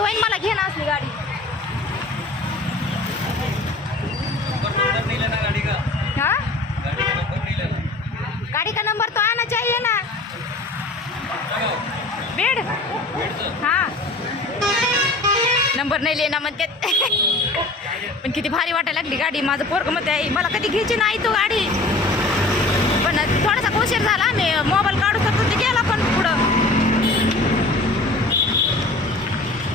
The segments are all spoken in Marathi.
होईन मला घे ना असली गाडी. हाँ गाड़ी का नंबर तो आना चाहिए ना. बीड हाँ नंबर नाही लेना म्हणते. पण किती भारी वाटायला लागली गाडी. माझं पोरगं म्हणते आई मला कधी घ्यायची नाही तू गाडी. पण थोडासा उशीर झाला. मी मोबाईल काढू शकतो ते गेला पण पुढं.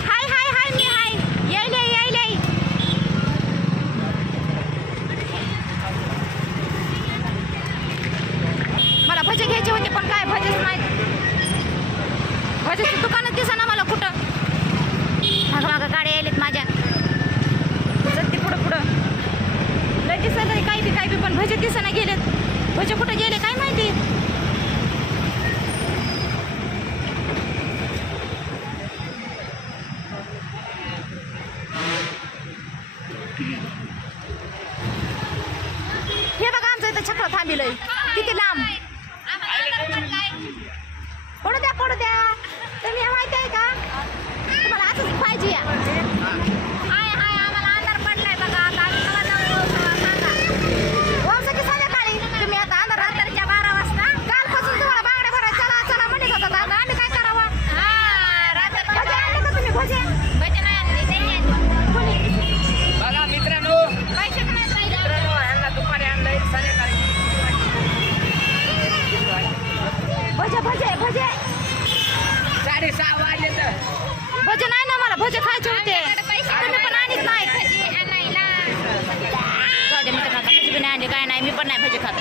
हाय हाय हाय मी हाय यायले यायले. मला भजे घ्यायचे होते पण काय भजेच नाहीत. भजेचं दुकानच दिसेना मला कुठं. मागं मागं गाड्या यायलेत माझ्या. चलते पुढं पुढं. लय दिसत काही बी पण भजे दिसेना गेलेत. भजे कुठं गेले काय माहिती. हे बघा आमचं इथं छत्र थांबिलंय किती लांब. पडू द्या पडू द्या. तुम्ही माहिती आहे का तुम्हाला असंच पाहिजे. हाय हाय आम्हाला अंधार पडलाय बघा. आता सांगा वंशाची संध्याकाळी तुम्ही आता रात्रीच्या 12 वाजता कालपासून तुम्हाला बांगड्या भरायला चला चला म्हणत होता. दादा आम्ही काय करावं. भजे आणले का तुम्ही भजे. भजे नाही आणले बघा मित्रांनो. पैसे नाही मित्रांनो यांना दुपारी आणलंय संध्याकाळी. भजे भजे भजे 6:30 वाजले तर भजे नाही ना. मला भजे खायचे होते. तुम्ही पण आणत नाही. जाऊ दे मित्रांनो भजे पण आणले काय नाही. मी पण नाही भजे खात.